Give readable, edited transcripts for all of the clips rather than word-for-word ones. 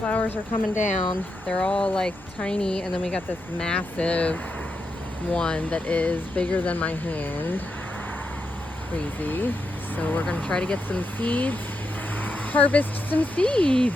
sunflowers are coming down. They're all like tiny, and then we got this massive one that is bigger than my hand. Crazy. So we're gonna try to get some seeds, harvest some seeds.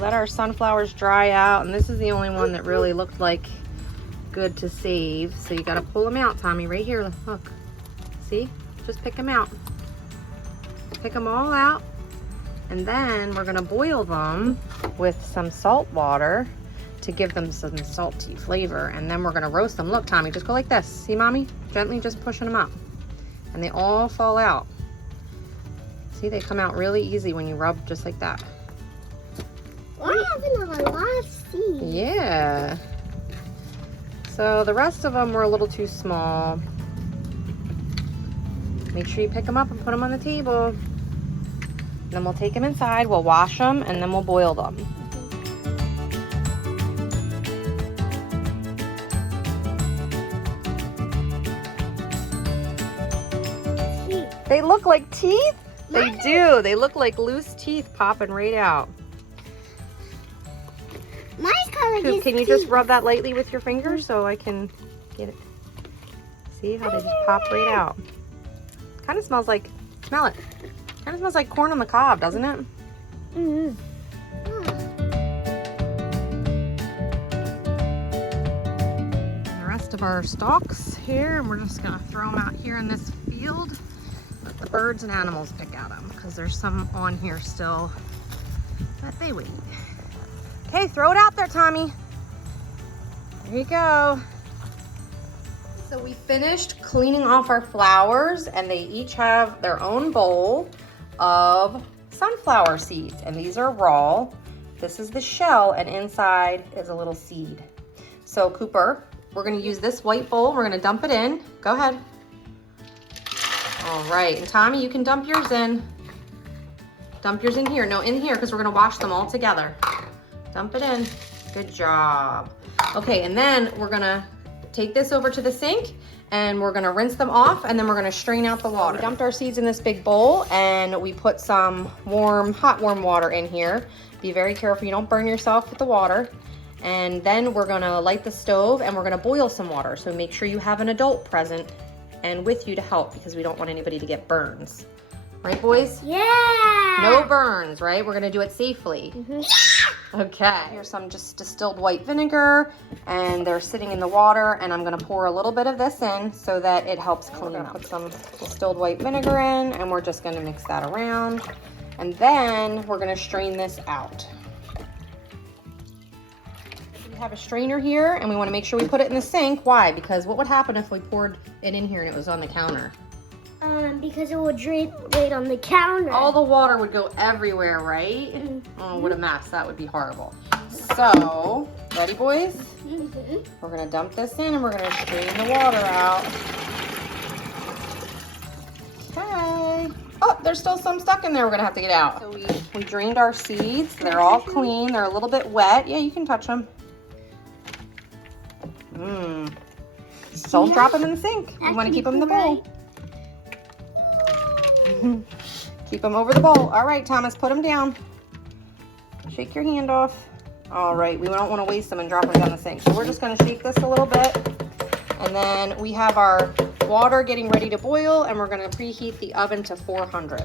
Let our sunflowers dry out, and this is the only one that really looked like good to save. So you got to pull them out, Tommy, right here. Look, see, just pick them out, pick them all out, and then we're going to boil them with some salt water to give them some salty flavor, and then we're going to roast them. Look, Tommy, just go like this. See, Mommy, gently just pushing them up, and they all fall out. See, they come out really easy when you rub just like that. We're having a lot of seeds. Yeah. So the rest of them were a little too small. Make sure you pick them up and put them on the table. Then we'll take them inside, we'll wash them, and then we'll boil them. Teeth. They look like teeth? They do. They look like loose teeth popping right out. Mine's kind of like Can you just rub that lightly with your fingers so I can get it? See how they just pop right out. Kind of smells like, smell it. Kind of smells like corn on the cob, doesn't it? Mm-hmm. And the rest of our stalks here, and we're just gonna throw them out here in this field. Let the birds and animals pick at them because there's some on here still that they would eat. Okay, throw it out there, Tommy. There you go. So we finished cleaning off our flowers, and they each have their own bowl of sunflower seeds, and these are raw. This is the shell, and inside is a little seed. So Cooper, we're gonna use this white bowl. We're gonna dump it in. Go ahead. All right, and Tommy, you can dump yours in. Dump yours in here. No, in here, because we're gonna wash them all together. Dump it in. Good job. Okay, and then we're gonna take this over to the sink, and we're gonna rinse them off, and then we're gonna strain out the water. We dumped our seeds in this big bowl, and we put some hot warm water in here. Be very careful you don't burn yourself with the water. And then we're gonna light the stove, and we're gonna boil some water. So make sure you have an adult present and with you to help, because we don't want anybody to get burns. Right, boys? Yeah. No burns, right? We're gonna do it safely. Mm-hmm. Okay. Here's some just distilled white vinegar, and they're sitting in the water, and I'm gonna pour a little bit of this in so that it helps clean up. Put some distilled white vinegar in, and we're just gonna mix that around. And then we're gonna strain this out. We have a strainer here, and we wanna make sure we put it in the sink. Why? Because what would happen if we poured it in here and it was on the counter? Because it would drain right on the counter. All the water would go everywhere, right? Mm-hmm. Oh, what a mess. That would be horrible. So, ready, boys? Mm-hmm. We're gonna dump this in, and we're gonna strain the water out. Okay. Oh, there's still some stuck in there we're gonna have to get out. So we drained our seeds. They're all clean. They're a little bit wet. Yeah, you can touch them. So don't drop them in the sink. You wanna keep them in the bowl. Keep them over the bowl. All right, Thomas, put them down. Shake your hand off. All right, we don't want to waste them and drop them down the sink. So we're just going to shake this a little bit. And then we have our water getting ready to boil, and we're going to preheat the oven to 400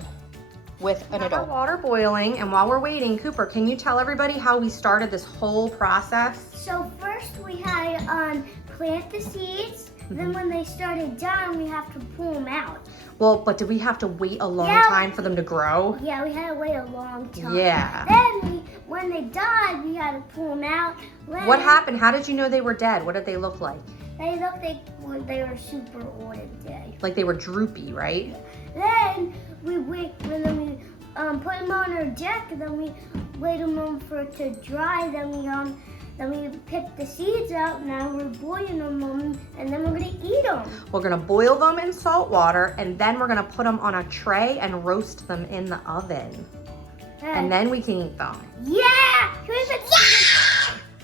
with an adult. Water boiling, and while we're waiting, Cooper, can you tell everybody how we started this whole process? So first we had plant the seeds. Then when they started dying, we have to pull them out. Well, but did we have to wait a long time for them to grow? Yeah, we had to wait a long time. Yeah. Then when they died, we had to pull them out. What happened? How did you know they were dead? What did they look like? They looked like they were super old and dead. Like they were droopy, right? Then we put them on our deck. Then we wait them for it to dry. Then we pick the seeds out. Now we're boiling them, and then we're gonna eat them. We're gonna boil them in salt water, and then we're gonna put them on a tray and roast them in the oven. And then we can eat them. Yeah! Can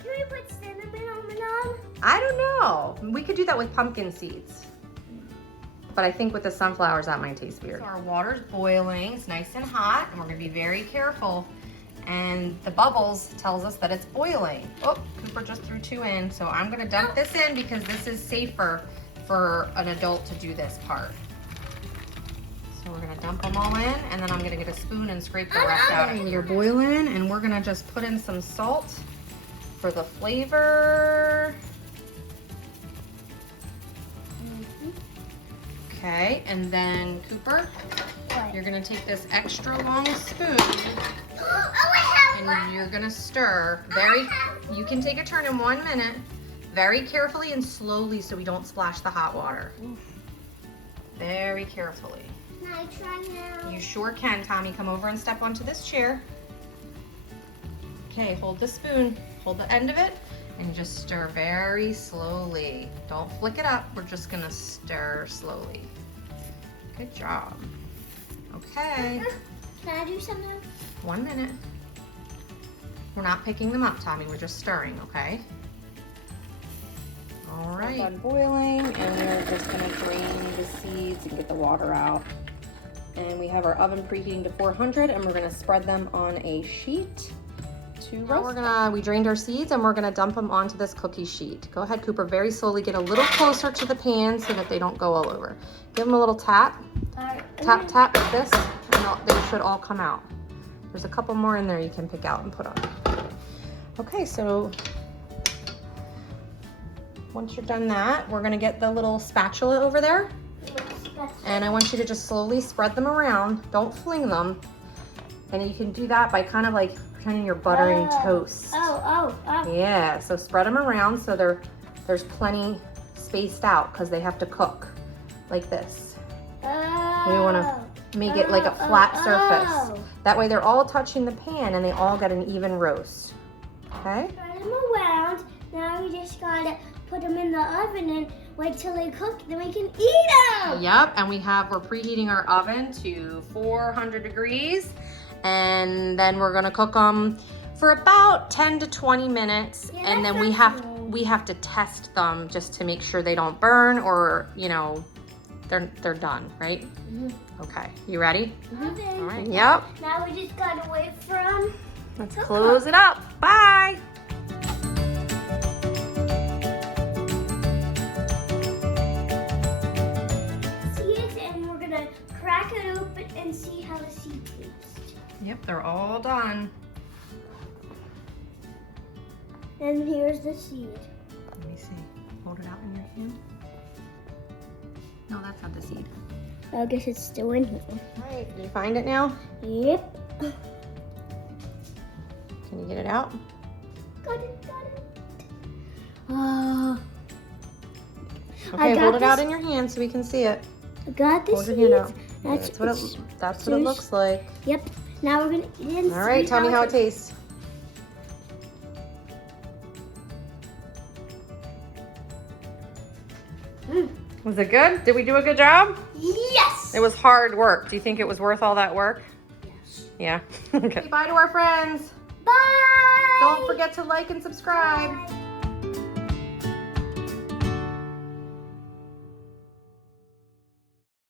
we put cinnamon on them? I don't know. We could do that with pumpkin seeds. But I think with the sunflowers, that might taste weird. So our water's boiling. It's nice and hot, and we're gonna be very careful. And the bubbles tells us that it's boiling. Oh, Cooper just threw 2 in. So I'm gonna dump this in because this is safer for an adult to do this part. So we're gonna dump them all in, and then I'm gonna get a spoon and scrape the rest out. And you're boiling, and we're gonna just put in some salt for the flavor. Okay, and then Cooper, you're gonna take this extra long spoon and you're gonna stir you can take a turn in 1 minute, very carefully and slowly so we don't splash the hot water. Very carefully. Can I try now? You sure can, Tommy. Come over and step onto this chair. Okay, hold the spoon, hold the end of it, and just stir very slowly. Don't flick it up. We're just gonna stir slowly. Good job. Okay. Can I do something? 1 minute. We're not picking them up, Tommy. We're just stirring, okay? All right. Done boiling, and we're just gonna drain the seeds and get the water out. And we have our oven preheating to 400, and we're gonna spread them on a sheet. We drained our seeds, and we're gonna dump them onto this cookie sheet. Go ahead, Cooper, very slowly get a little closer to the pan so that they don't go all over. Give them a little tap. Tap, tap like this, and they should all come out. There's a couple more in there you can pick out and put on. Okay, so once you're done that, we're gonna get the little spatula over there. And I want you to just slowly spread them around. Don't fling them. And you can do that by kind of like pretending you're buttering toast. Oh. Yeah, so spread them around so there's plenty spaced out because they have to cook like this. We want to make it like a flat surface. That way they're all touching the pan and they all get an even roast. Okay? Spread them around. Now we just gotta put them in the oven and wait till they cook, then we can eat them. Yep, and we're preheating our oven to 400 degrees. And then we're gonna cook them for about 10 to 20 minutes. Yeah, and then we have to test them just to make sure they don't burn or, they're done, right? Mm-hmm. Okay, you ready? Mm-hmm. All right, yep. Now we just gotta wait for them. Let's close it up. Bye. Seeds, and we're gonna crack it open and see how the seed tastes. Yep, they're all done. And here's the seed. Let me see. Hold it out in your hand. No, that's not the seed. I guess it's still in here. All right, did you find it now? Yep. Can you get it out? Got it. Okay, hold it out in your hand so we can see it. I got the Hold seeds. your hand out. That's what it looks like. Yep. Now we're gonna eat it. All right, tell me how it tastes. Was it good? Did we do a good job? Yes. It was hard work. Do you think it was worth all that work? Yes. Yeah. Okay. Bye to our friends. Bye. Don't forget to like and subscribe. Bye.